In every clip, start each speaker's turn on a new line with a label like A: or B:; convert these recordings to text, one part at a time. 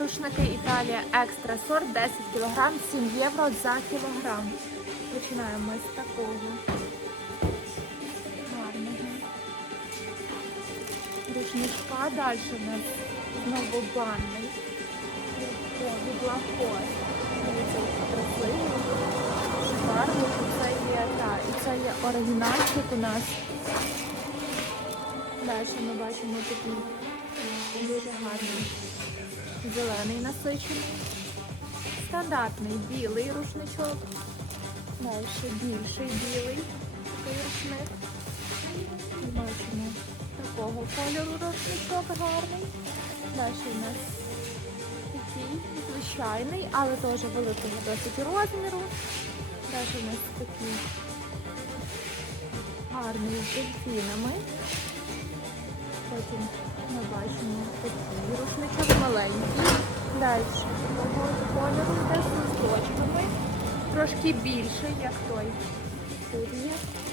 A: Рушники Італія екстра сорт 10 кг, 7 євро за кілограм. Починаємо з такого гарного рушничка. Далі у нас знову банний. Дивіться, який красивий. Шикарний. Це є, та, і це є оригінальчик у нас. Далі ми бачимо такий дуже гарний зелений насичений. Стандартний білий рушничок. Далі більший білий рушник. Бачимо такого кольору рушничок гарний. Далі у нас такий звичайний, але теж великого досить розміру. Далі у нас такий гарний з дельфінами. Потім ми бачимо маленький. Далі такого кольору йде з листочками. Трошки більший, як той. Тут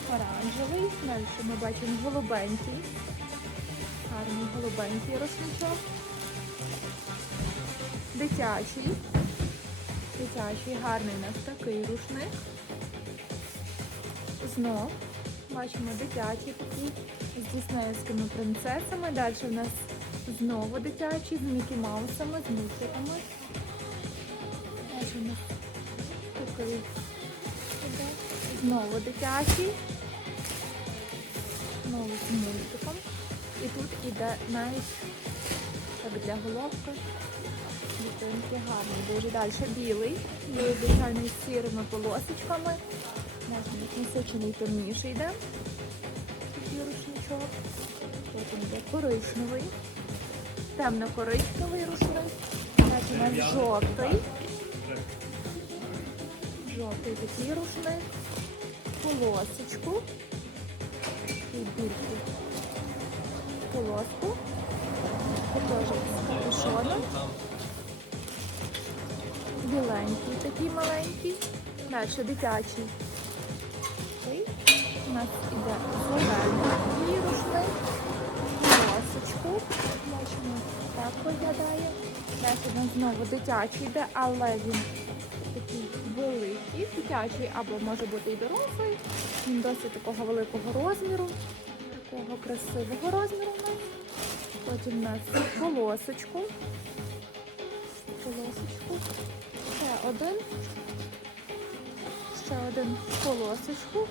A: оранжевий. Далі ми бачимо голубенький. Гарний голубенький рушничок. Дитячий. Дитячий, гарний у нас такий рушник. Знов бачимо дитячий такий з діснеївськими принцесами. Далі у нас знову дитячий з Мікі Маусами, з мультиками. Знову дитячий. Знову з мультиком. І тут іде навіть так для головки. Дитинки гарний. Дуже далі білий. Білий, звичайно, з сірими полосочками. Можна насичений темніший йде. Такий рушничок. Потім йде коричневий. Темно-коричневий рушник. Далі у нас жовтий. Жовтий такий рушник. Полосочку. І більшу полоску. Теж з капюшоном. Біленький такий маленький. Далі дитячий. У нас іде зелений рушник. У нас знову дитячий йде, але він такий великий, дитячий або може бути і дорослий. Він досить такого великого розміру, такого красивого розміру. Потім у нас полосочку. Полосочку. Ще один. Ще один полосочку.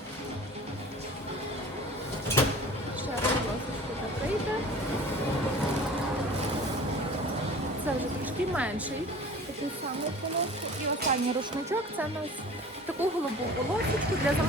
A: Це вже трошки менший. Такий самий колосок. І останній рушничок це у нас таку голубу полосочку для замовлення.